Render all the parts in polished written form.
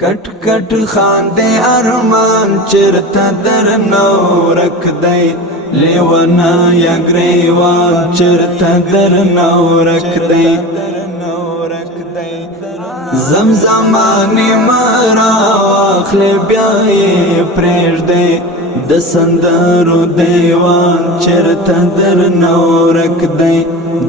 کټ کټ خاندې ارمان چرته در نورک دی لیوانا یا گریوان چرته در نورک دی زمزمانی مرا واخلی بیایی پریش دی د سندرو دیوان چرته در نورک دی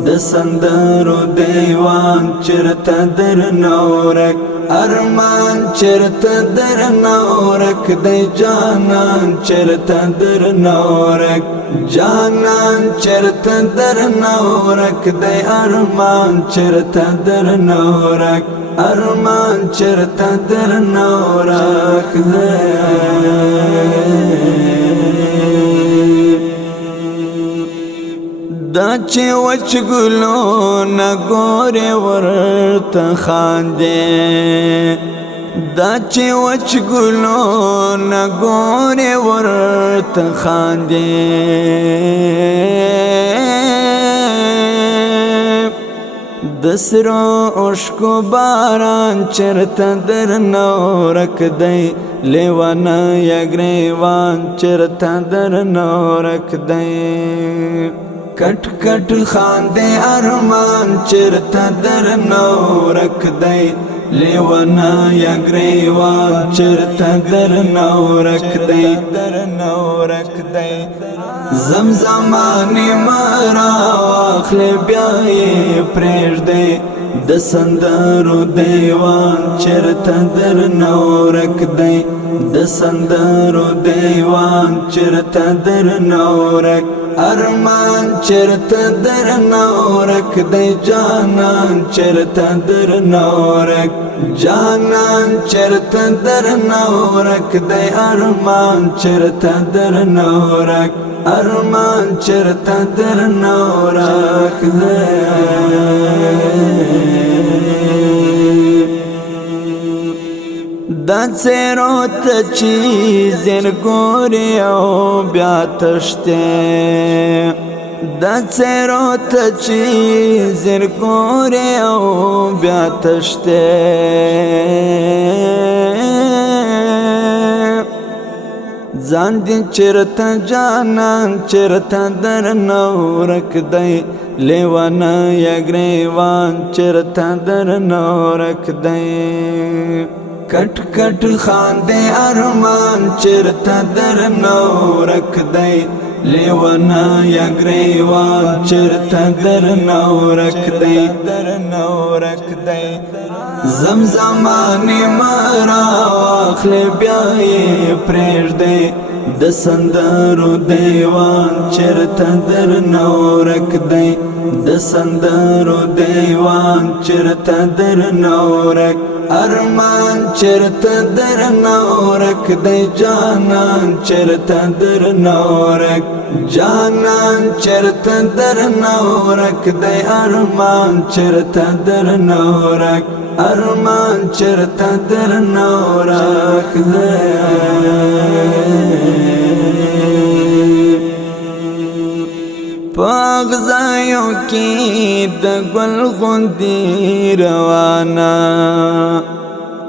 د سندرو دیوان چرته در نورک ارمان چرته در نورک دی جانان چرته در نورک جانان چرته در نورک دی ارمان چرته در نورک ارمان چرته در نورک دی دا چې وچ ګلو نګورې ورته خاندې دا چې وچ ګلو نګورې ورته خاندې د سرو اوښکو باران چرته در نورک دی لیوانا یا ګریوان چرته در نورک دی کټ کټ خاندې ارمان چرته در نورک دی لیوانا یا گریوان چرته در نورک دی زمزمانی مرا واخلی بیایی پریش دی د سندرو دیوان چرته در نورک دی د سندرو دیوان چرته در نورک ارمان چرته در نورک دی جانان چرته در نورک جانان چرته در نورک دی ارمان چرته در نورک ارمان چرته در نورک دی دا څیرو ته چې زرګورې او بیا تښتې دا څیرو ته چې زرګورې او بیا تښتې ځان دې چرته جانان چرته در نورک دی لیوانا یا گریوان چرته در نورک دی کټ کټ خاندې ارمان چرته در نورک دی لیوانا یا گریوان چرته در نورک دی زمزمانی مرا واخلی بیایی پریش دی د سندرو دیوان چرته در نورک دی د سندرو دیوان چرته در نورک ارمان چرته در نورک دی جانان چرته در نورک جانان چرته در نورک دی ارمان چرته در نورک ارمان چرته در نورک دی پاغزایو کی د گل غوندی روانا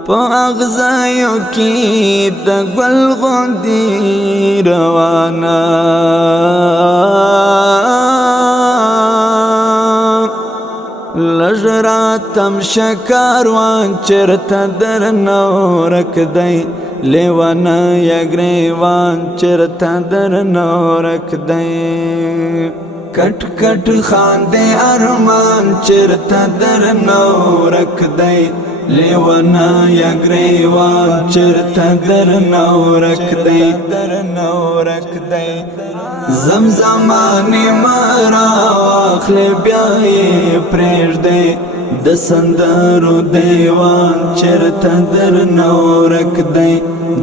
پاغزایو کی د گل غوندی روانا لجراتم شکاروان چرته در نورک دی لیوانا یا گریوان چرته در نورک دی کټ کټ خاندې ارمان چرته در نورک دی لیوانا یا گریوان چرته در نورک دی زمزمانی مرا واخلی بیایی پریش دی د سندرو دیوان چرته در نورک دی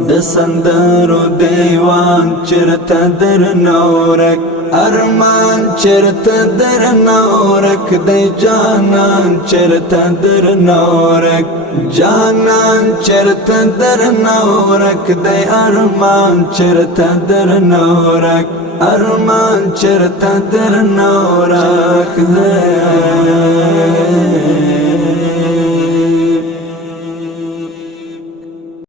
د سندرو دیوان چرته در نورک ارمان چرته در نورک دی جانان چرته در نورک جانان چرته در نورک دی ارمان چرته در نورک ارمان چرته در نورک دی